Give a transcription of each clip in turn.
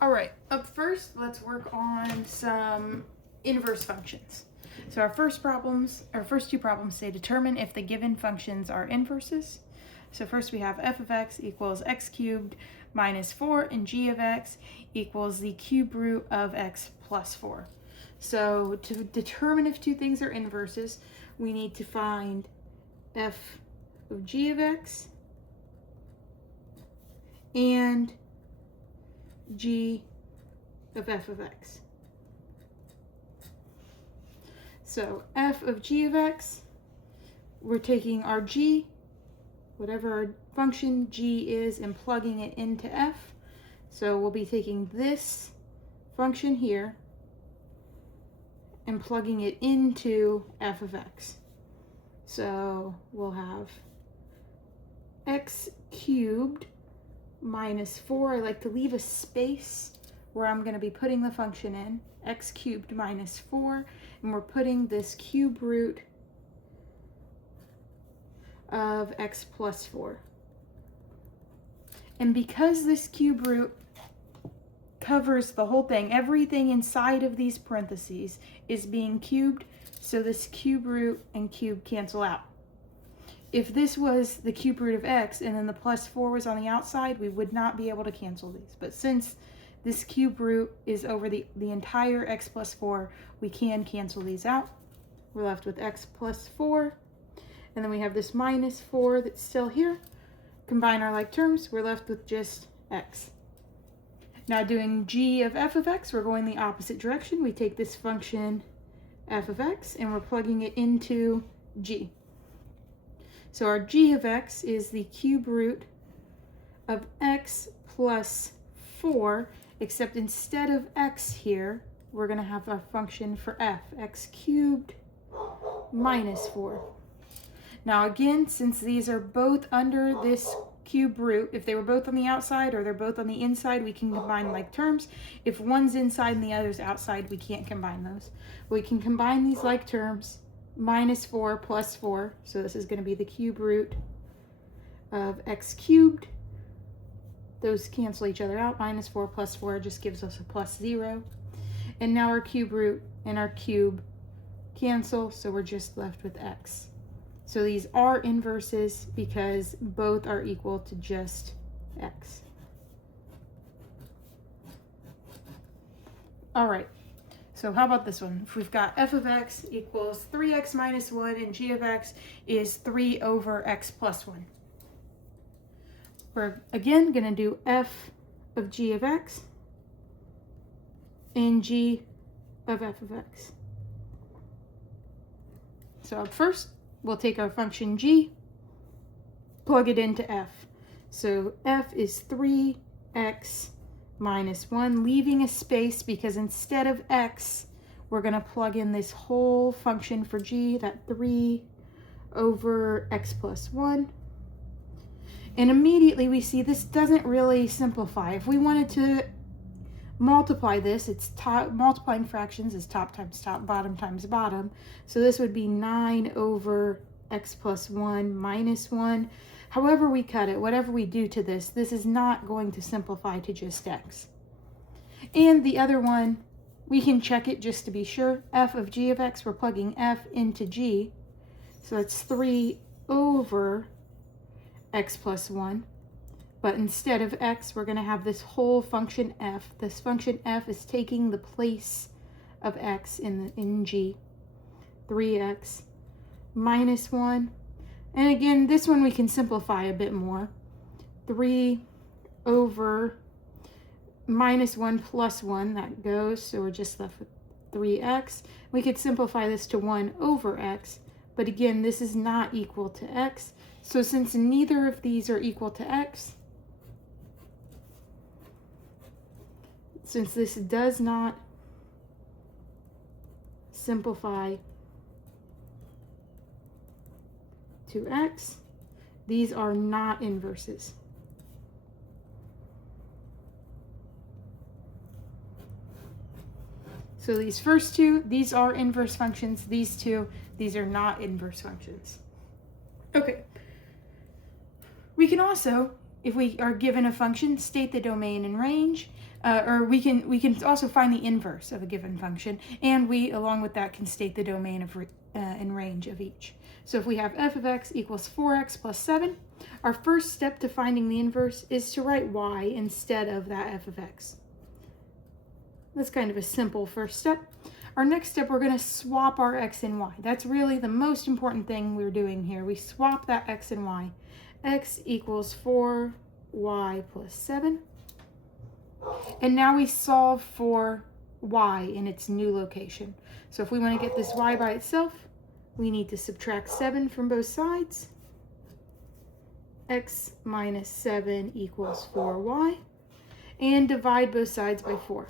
All right, up first, let's work on some inverse functions. So our first two problems say determine if the given functions are inverses. So first we have f of x equals x cubed minus 4 and g of x equals the cube root of x plus 4. So to determine if two things are inverses, we need to find f of g of x and g of f of x. So f of g of x, we're taking our g, whatever our function g is, and plugging it into f. So we'll be taking this function here and plugging it into f of x. So we'll have x cubed minus 4. I like to leave a space where I'm going to be putting the function in, x cubed minus 4, and we're putting this cube root of x plus 4. And because this cube root covers the whole thing, everything inside of these parentheses is being cubed, so this cube root and cube cancel out. If this was the cube root of x and then the plus 4 was on the outside, we would not be able to cancel these. But since this cube root is over the entire x plus 4, we can cancel these out. We're left with x plus 4. And then we have this minus 4 that's still here. Combine our like terms, we're left with just x. Now doing g of f of x, we're going the opposite direction. We take this function f of x and we're plugging it into g. So our g of x is the cube root of x plus 4, except instead of x here, we're going to have our function for f, x cubed minus 4. Now again, since these are both under this cube root, if they were both on the outside or they're both on the inside, we can combine like terms. If one's inside and the other's outside, we can't combine those. We can combine these like terms, minus 4 plus 4, so this is going to be the cube root of x cubed. Those cancel each other out. Minus 4 plus 4 just gives us a plus 0. And now our cube root and our cube cancel, so we're just left with x. So these are inverses because both are equal to just x. All right, so how about this one? If we've got f of x equals 3x minus 1 and g of x is 3 over x plus 1. We're again going to do f of g of x and g of f of x. So up first, we'll take our function g, plug it into f. So f is 3x minus 1, leaving a space because instead of x, we're going to plug in this whole function for g, that 3 over x plus 1. And immediately we see this doesn't really simplify. If we wanted to multiply this, it's multiplying fractions is top times top, bottom times bottom. So this would be 9 over x plus 1 minus 1. However we cut it, whatever we do to this, this is not going to simplify to just x. And the other one, we can check it just to be sure. F of g of x, we're plugging f into g. So it's 3 over x plus 1. But instead of x, we're going to have this whole function f. This function f is taking the place of x in g. 3x minus 1. And again, this one we can simplify a bit more. 3 over minus 1 plus 1, that goes, so we're just left with 3x. We could simplify this to 1 over x, but again, this is not equal to x. So since neither of these are equal to x, since this does not simplify to x, these are not inverses. So these first two, these are inverse functions. These two, these are not inverse functions. Okay. We can also if we are given a function, state the domain and range, or we can also find the inverse of a given function, and we, along with that, can state the domain of and range of each. So if we have f of x equals 4x plus 7, our first step to finding the inverse is to write y instead of that f of x. That's kind of a simple first step. Our next step, we're going to swap our x and y. That's really the most important thing we're doing here. We swap that x and y. X equals 4y plus 7. And now we solve for y in its new location. So if we want to get this y by itself, we need to subtract 7 from both sides. X minus 7 equals 4y. And divide both sides by 4.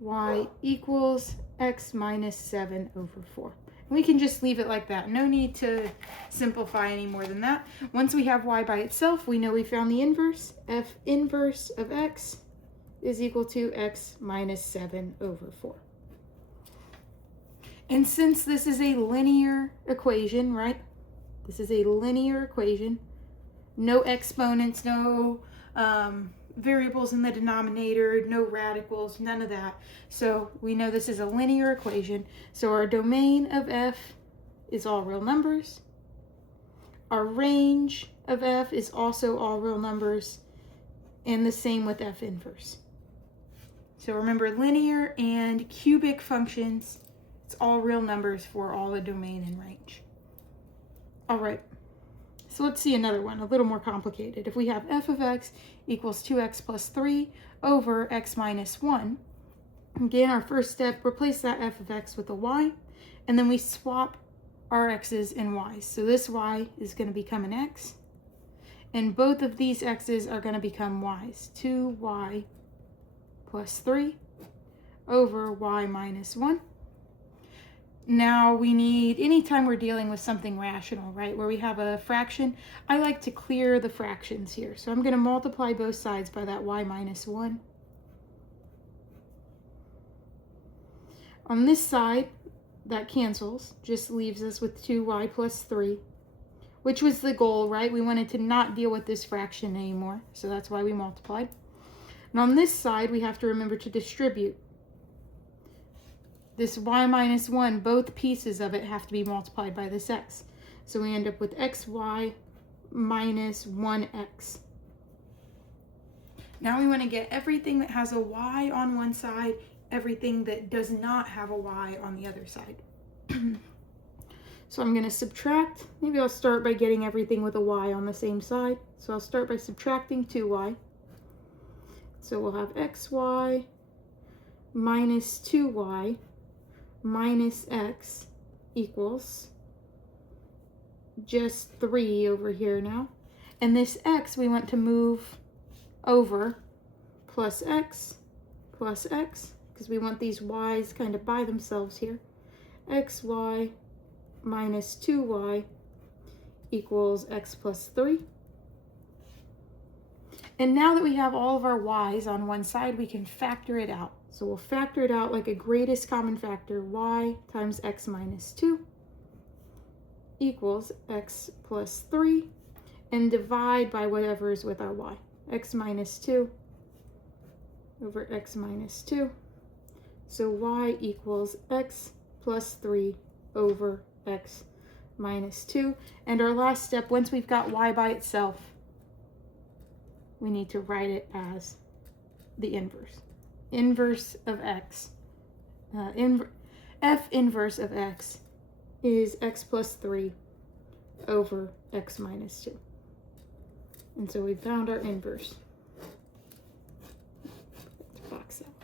Y equals x minus 7 over 4. And we can just leave it like that. No need to simplify any more than that. Once we have y by itself, we know we found the inverse. F inverse of x is equal to x minus 7 over 4. And since this is a linear equation, right? This is a linear equation. No exponents, no variables in the denominator, no radicals, none of that. So we know this is a linear equation. So our domain of f is all real numbers. Our range of f is also all real numbers, and the same with f inverse. So remember, linear and cubic functions, it's all real numbers for all the domain and range. All right. So let's see another one, a little more complicated. If we have f of x equals 2x plus 3 over x minus 1, again, our first step, replace that f of x with a y, and then we swap our x's and y's. So this y is going to become an x, and both of these x's are going to become y's. 2y plus 3 over y minus 1. Now we need, anytime we're dealing with something rational, right, where we have a fraction, I like to clear the fractions here. So I'm going to multiply both sides by that y minus 1. On this side, that cancels, just leaves us with 2y plus 3, which was the goal, right? We wanted to not deal with this fraction anymore, so that's why we multiplied. And on this side, we have to remember to distribute. This y minus 1, both pieces of it have to be multiplied by this x. So we end up with xy minus 1x. Now we want to get everything that has a y on one side, everything that does not have a y on the other side. So I'm going to subtract. Maybe I'll start by getting everything with a y on the same side. So I'll start by subtracting 2y. So we'll have xy minus 2y minus x equals just 3 over here now. And this x we want to move over plus x, because we want these y's kind of by themselves here. Xy minus 2y equals x plus 3. And now that we have all of our y's on one side, we can factor it out. So we'll factor it out like a greatest common factor, y times x minus 2 equals x plus 3, and divide by whatever is with our y. X minus 2 over x minus 2. So y equals x plus 3 over x minus 2. And our last step, once we've got y by itself, we need to write it as the inverse. Inverse of x. F inverse of x is x plus 3 over x minus 2. And so we found our inverse. Box that one.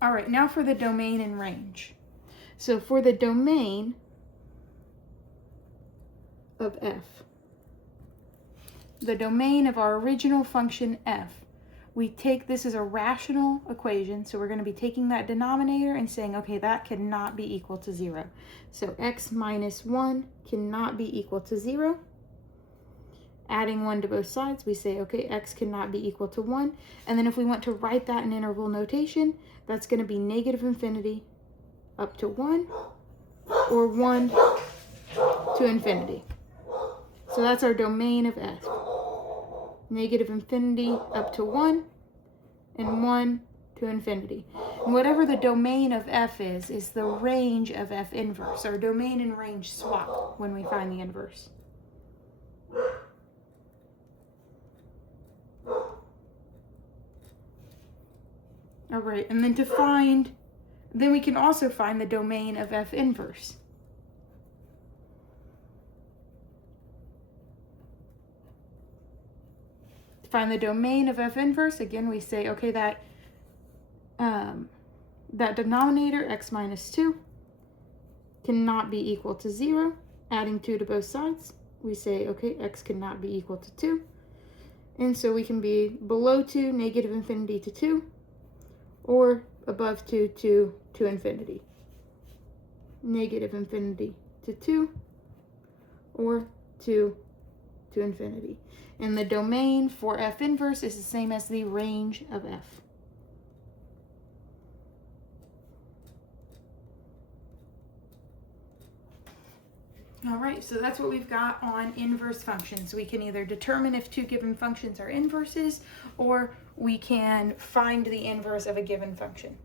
All right, now for the domain and range. So for the domain of f, the domain of our original function f, we take this as a rational equation, so we're going to be taking that denominator and saying, okay, that cannot be equal to 0. So x minus 1 cannot be equal to 0. Adding 1 to both sides, we say, okay, x cannot be equal to 1. And then if we want to write that in interval notation, that's going to be negative infinity up to 1, or 1 to infinity. So that's our domain of f. Negative infinity up to 1, and 1 to infinity. And whatever the domain of f is the range of f inverse. Our domain and range swap when we find the inverse. All right, and then we can also find the domain of f inverse. To find the domain of f inverse, again, we say, okay, that denominator, x minus 2, cannot be equal to 0. Adding 2 to both sides, we say, okay, x cannot be equal to 2. And so we can be below 2, negative infinity to 2, or above 2 to infinity. Negative infinity to 2, or 2 to infinity. And the domain for f inverse is the same as the range of f. All right, so that's what we've got on inverse functions. We can either determine if two given functions are inverses, or we can find the inverse of a given function.